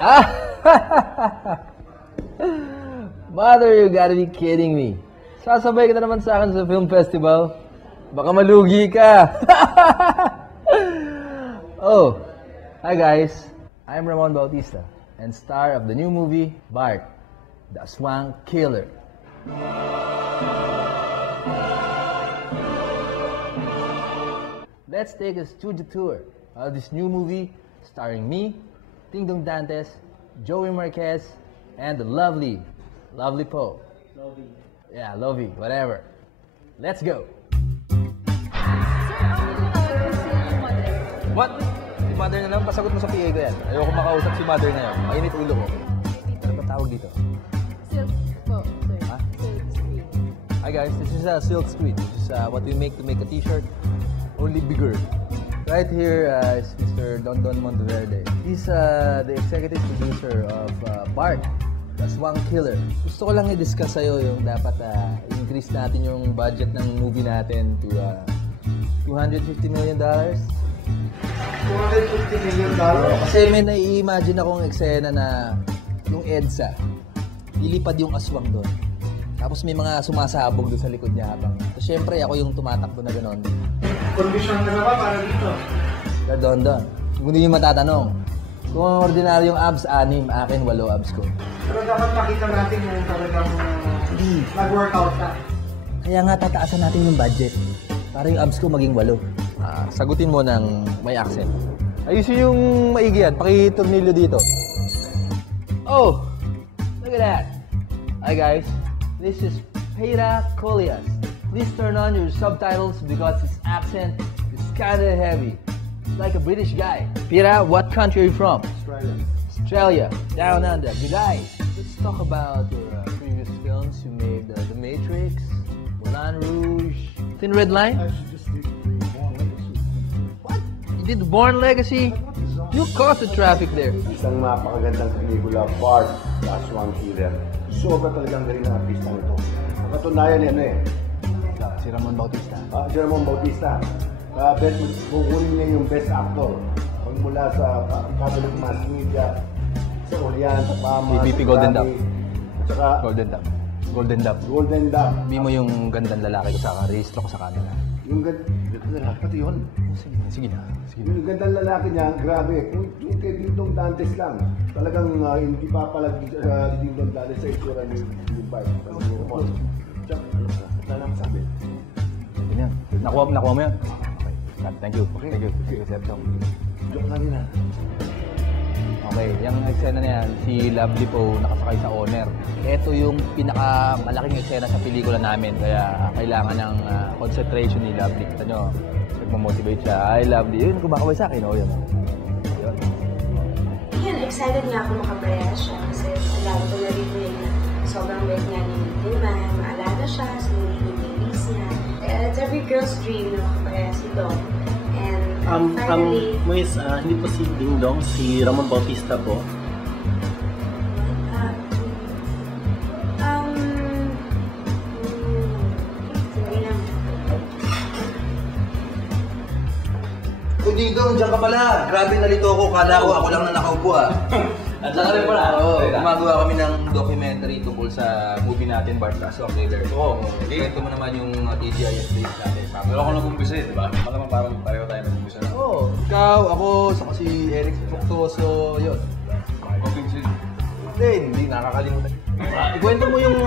Ah! Mother, you gotta be kidding me. Sasabay ka na naman sa akin sa film festival. Baka malugi ka. Oh, hi guys. I'm Ramon Bautista and star of the new movie, Bart, the Aswang Killer. Let's take a studio tour of this new movie starring me, Ting-Dong Dantes, Joey Marquez, and the lovely Poe. Lovey. Yeah, Lovey, whatever. Let's go. What? Si Mother na lang, pasagot mo sa PA ko yan. Ayoko makausap si Mother na yan. Mainit ulo ko. Ano ba tawag dito? Silk po, sir. Huh? Silk screen. Hi guys, this is a silk screen. This is what we make to make a t-shirt, only bigger. Right here is Mr. Don Monteverde. He's the executive producer of Bart, the Aswang Killer. Gusto ko lang i-discuss sa'yo yung dapat increase natin yung budget ng movie natin to $250 million. $250 million? Kasi may nai-imagine akong eksena na yung EDSA, ilipad yung aswang doon. Tapos may mga sumasabog doon sa likod niya habang... So, syempre, ako yung tumatakbo na gano'n. Condition na naman para dito. Don. Kung hindi nyo matatanong, kung ang ordinaryong abs, 6, akin 8 abs ko. Pero dapat makita natin yung talagang nag-workout ka. Kaya nga tataasan natin yung budget para yung abs ko maging 8. Sagutin mo ng may accent. Ayusin yung maigi yan. Pakitornilyo dito. Oh! Look at that! Hi guys, this is Peira Colias. Please turn on your subtitles because his accent is kinda heavy. It's like a British guy. Peira, what country are you from? Australia. Australia. Down under. Good eye. Let's talk about your previous films. You made The Matrix, Moulin Rouge, Thin Red Line. I should just do Born Legacy. What? You did Born Legacy? You caused the traffic there. Isang napakagandang pelikula, Bart, the Aswang Killer. Sobra talagang galing ng artista nito. Katunayan yan Si Ramon Bautista. Si Ramon Bautista. Kukunin niya yung best actor. Mula sa Catholic Mass Media, sa Orient, sa Pama, PPP Golden Dove. At saka Golden Dove. Golden Dove. Golden Dove. Sabi mo yung gandang lalaki ko sa rehistro ko sa camera. Yung gandang lalaki, pati yun. Sige na. Yung gandang lalaki niya, grabe. Kung kay Ting-Dong Dantes lang, talagang hindi papalag Ting-Dong Dantes sa itsura ni Bart. Tsaka, ano lang sabi? Yan. Nakuha mo yan? Okay. Thank you. Thank you. Joke na rin ha. Okay, yung eksena na yan, si Lovely Poe nakasakay sa owner. Ito yung pinakamalaking eksena sa pelikula namin, kaya kailangan ng concentration ni Lovely. Kita nyo, nagmamotivate siya. Ay, Lovely, yun, kumakaway sa akin. O, yun. Yun. Yun, excited nga ako makaparehas siya kasi alala ko na rin yun na sobrang bait nga ni Dilman, maalaga siya, sumunod yung babies niya. It's every girl's dream na makaparehas si Dong. And finally... Moise, hindi po si Ding-Dong, si Ramon Bautista po. Sorry lang. Uy, Ding-Dong, dyan ka pala. Grabe nalito ko. Kala ko ako lang na nakaupo At saka rin pala. Oo, gumagawa kami ng documentary tungkol sa movie natin, Bart, the Aswang Killer. Oo. Kwento mo naman yung TGIS days natin. Pero ako nag-umpisa di ba? Malamang parang pareho tayo nag-umpisa na. Oo. Ikaw, ako, saka si Eric Fructoso, yun. Hindi nakakalimutan. Ikwento mo yung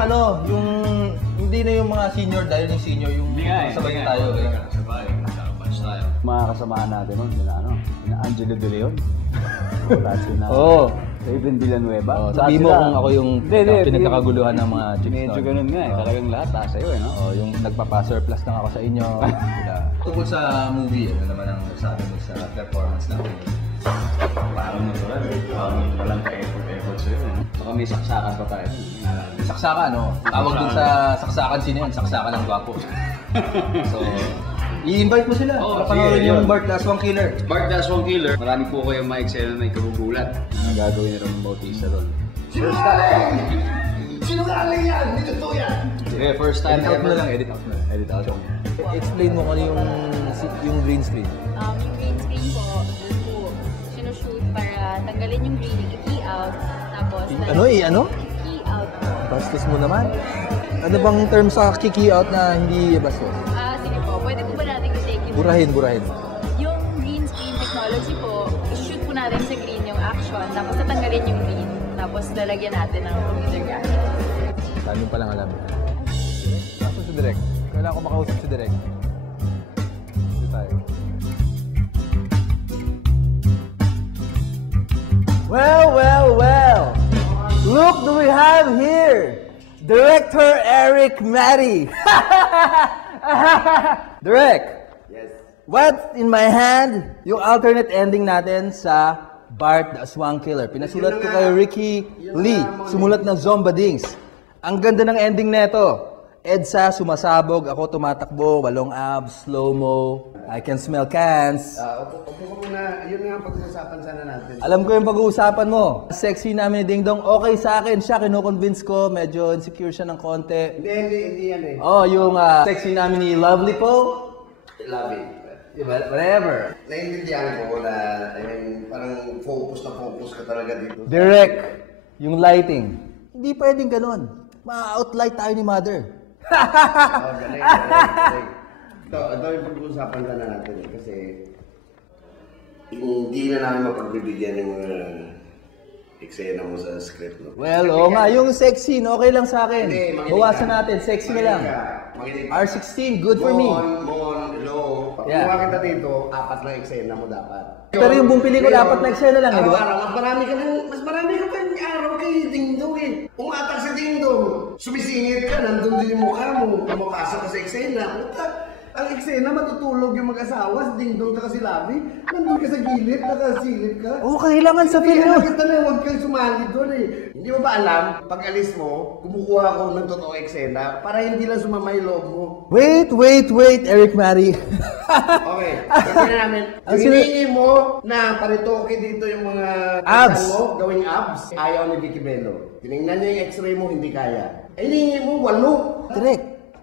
hindi na yung mga senior dahil yung senior, yung sabay tayo. Sabay, bunch tayo. Mga kasamahan natin nun, sila Angelo De Leon. Oo. Raven Villanueva. Oh, sabi mo kung ako yung pinagkakaguluhan ng mga chicks. Medyo ganun nga talagang lahat sa'yo no? Oh, yung nagpapa-surplus lang ako sa inyo. Tungkol sa movie, ano naman ang sabi mo sa performance natin? Parang natural parang walang ka-effort sa'yo Baka may saksakan pa tayo. Saksakan, no? Tawag dun sa saksakan sino yan? Saksakan ng gwapo. So, i-invite mo sila. Oo, para panoorin sige, yung yun. Bart, the Aswang Killer. Bart, the Aswang Killer. Marami po kayong ma-excel na ikagugulat. Ang gagawin ni Ramon Bautista doon. Sinungaling yan! Hindi totoo yan! Okay, first time ever. Edit out mo lang. Edit out. Explain mo kung ano yung green screen. Yung green screen po, doon po, sinushoot para siya, tanggalin yung green, i-key out, tapos... Ano ano? Key out po. Bastos mo naman. Ano bang term sa kiki out na hindi bastos? Sige po, pwede po ba natin i-take yung... Burahin. Yung green screen technology po, i-shoot po natin sa green yung action, tapos tatanggalin yung green, tapos lalagyan natin ng computer graphics. Dami pa lang alam. Kaso si Direk. Kailangan ko makausap si Direk. Dito tayo. Well. Look who we have here. Director Eric Matty. Direk. Yes. What's in my hand? Yung alternate ending natin sa Bart the Aswang Killer. Pinasulat ko kay Ricky Lee. Sumulat ng Zombadings. Ang ganda ng ending neto. EDSA, sumasabog, ako tumatakbo, walong abs, slow-mo, I can smell cans. Upo ka muna. Yun nga ang pag-uusapan sana natin. Alam ko yung pag-uusapan mo. Sexy namin ni Ding Dong, okay sa akin siya, kinukonvince ko, medyo insecure siya ng konti. Hindi yan eh. Oh, yung sexy namin ni Lovely po. Love it. Whatever. Naiintindihan ko na, parang focus ka talaga dito. Direct, yung lighting. Hindi pwedeng ganun. Ma-outlight tayo ni Mother. Galing. Ito yung pag-uusapan sana natin eh, kasi hindi na namin mapagbibigyan yung eksena mo sa script. No? Well, oo nga, yung sexy, no, okay lang sa akin. Hindi, makinig Bawasan ka. natin, sexy na lang. Makinig ka. R16, good for me. Mon, low. Pag Yeah. kita dito, 4 na eksena mo dapat. Pero yung buong pelikula, 4 na eksena lang, di ba? Araw-araw, mas marami ka pa yung araw kay Dingdong eh. Umatak si Dingdong, sumisingit ka, nandun din yung mukha mo, pumapasok ka sa eksena. Puta, ang eksena, matutulog yung mag-asawa, si Dingdong at si Labi, nandun ka sa gilid, nakasilip ka. Oo, kailangan sa Hindi, film. alam kita na, huwag kang sumali doon eh. Hindi mo ba alam, pag alis mo, kumukuha ako ng totoong eksena para hindi lang sumama yung loob mo. Wait, Eric Matty. Okay, kasi na namin. Ang Yung hinihingi mo na paritoke dito yung mga Abs. katawan mo, gawing abs, ayaw ni Vicky Bello. Tinignan niya yung x-ray mo, hindi kaya. Eh, hinihingi mo, 8. Direk,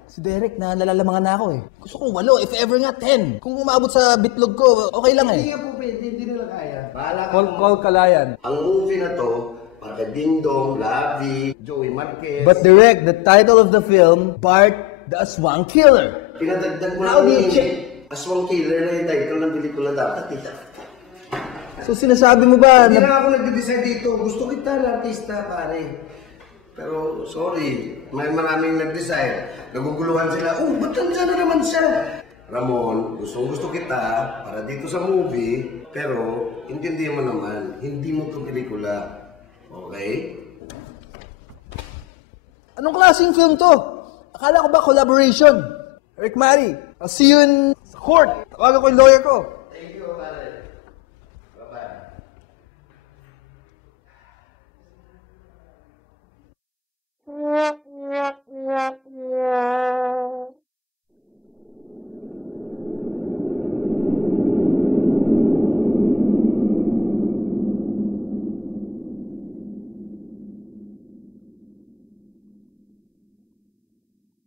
si Derek na nalalamangan na ako eh. Gusto ko 8, if ever nga 10. Kung umabot sa bitlog ko, okay lang Hindi eh. nga po pwede, hindi nila kaya. Bahala ka. Call Kalayan. Ang movie na to, para kay Dingdong, Lavi, Joey Marquez. But Direk, the title of the film, Bart the Aswang Killer. Pinadagdag mo How do you yung check? Aswang Killer na yung title ng pelikula dapat eh. So sinasabi mo ba Hindi na... na ako nagde-decide dito. Gusto kita na artista, pare. Pero, sorry, may maraming nag-decide. Naguguluhan sila, ba't nandiyan na naman siya? Ramon, gusto kita para dito sa movie, pero intindihan mo naman, hindi mo itong pelikula. Okay? Anong klaseng film to? Akala ko ba collaboration? Eric Matty, I'll see you in court. Tawagan ko yung lawyer ko. Thank you, pare.